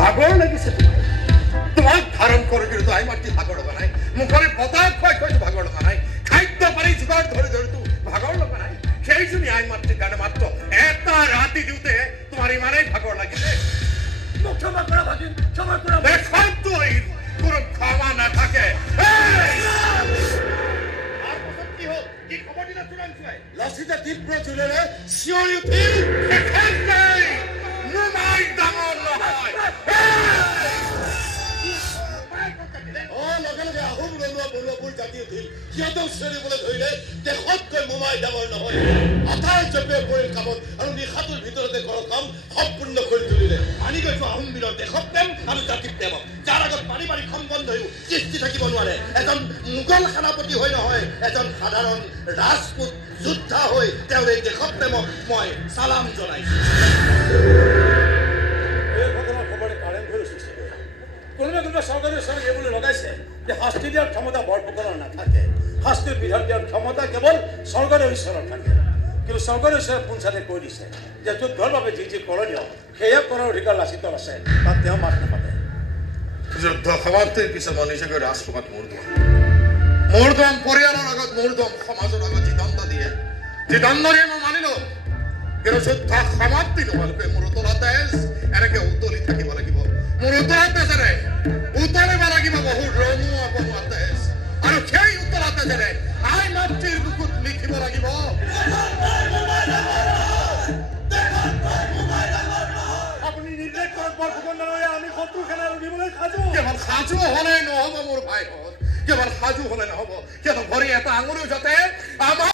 ভাগৰ লাগিছে তোমাক ধাৰণ কৰোঁ কিন্তু আই মাতৃ ভাগৰ লগা নাই মুখৰে বতাহ খুৱাই খুৱাই ভাগৰ লগা নাই খাদ্য পানী যোগাৰ ধৰি ধৰিতো ভাগৰ লগা নাই সেইজনী আই মাতৃৰ কাৰণে মাত্ৰ এটা ৰাতি দিওঁতে তোমাৰ ইমানেই ভাগৰ লাগিছে ক্ষমা কৰা ভাগিন ক্ষমা কৰা দেখতো কোনো ক্ষমা নাথাকে লাচিতে তীব্ৰ জোৰেৰে চিঞৰি উঠিল মোমাই ডাঙৰ নহয় লগে লগে আহোম ৰঙা বৰুৱাবোৰ জাতি উঠিল সিহঁতক চিঞৰিবলৈ ধৰিলে দেশতকৈ মোমাই ডাঙৰ নহয় আঠাই জপে পৰিল কামত আৰু নিশাটোৰ ভিতৰতে কৰা কাম সম্পূৰ্ণ কৰি তুলিলে আনি গৈছো আহোম বীৰৰ দেশত প্ৰেম আৰু জাতি প্ৰেমক যাৰ আগত পাৰিবাৰিক সম্বন্ধ হৈও সৃষ্টি থাকিব নোৱাৰে এজন মোগল সেনাপতি হৈ নহয় এজন সাধাৰণ ৰাজপুত যোদ্ধা হৈ তেওঁৰ এই দেশত প্ৰেমক মই চালাম জনাইছো কোনোবা কোনোবা চৰকাৰী ওচৰত এইবলৈ লগাইছে যে শাস্তি দিয়াৰ ক্ষমতা বৰফুকনৰ নাথাকে শাস্তিৰ বিধান দিয়াৰ ক্ষমতা কেৱল চৰকাৰী ঈশ্বৰৰ থাকে কিন্তু চৰকাৰী ঈশ্বৰে পোনচাতে কৈ দিছে যে যুদ্ধৰ বাবে যি যি কৰণীয় সেয়া কৰাৰ অধিকাৰ লাচিতৰ আছে তাত তেওঁ মাত নাপাতে যুদ্ধ সমাপ্তিৰ পিছত মই নিজকে ৰাজপথত মোৰ দম পৰিয়ালৰ আগত মোৰ দম সমাজৰ আগত যি দণ্ড দিয়ে মই মানিলো কিন্তু যুদ্ধ সমাপ্তি নোহোৱালৈকে মোৰ উতলা তেজ এনেকে উতলি থাকিব লাগিব মোৰ উতলা তেজেৰে উতলিব লাগিব বহু ৰঙুৱা বনোৱা তেজ আৰু সেই উতলা তেজেৰে আই মাতৃৰ বুকুত লিখিব লাগিব আপুনি নিৰ্দেশ কৰক বৰফুকন ডাঙৰীয়া আমি শত্ৰু সেনা লুটিবলৈ সাজু কেৱল সাজু হলে নহব মোৰ ভাইহঁত কেৱল সাজু হলে নহব কিয়নো ভৰি এটা আঙুলিও যাতে আমাৰ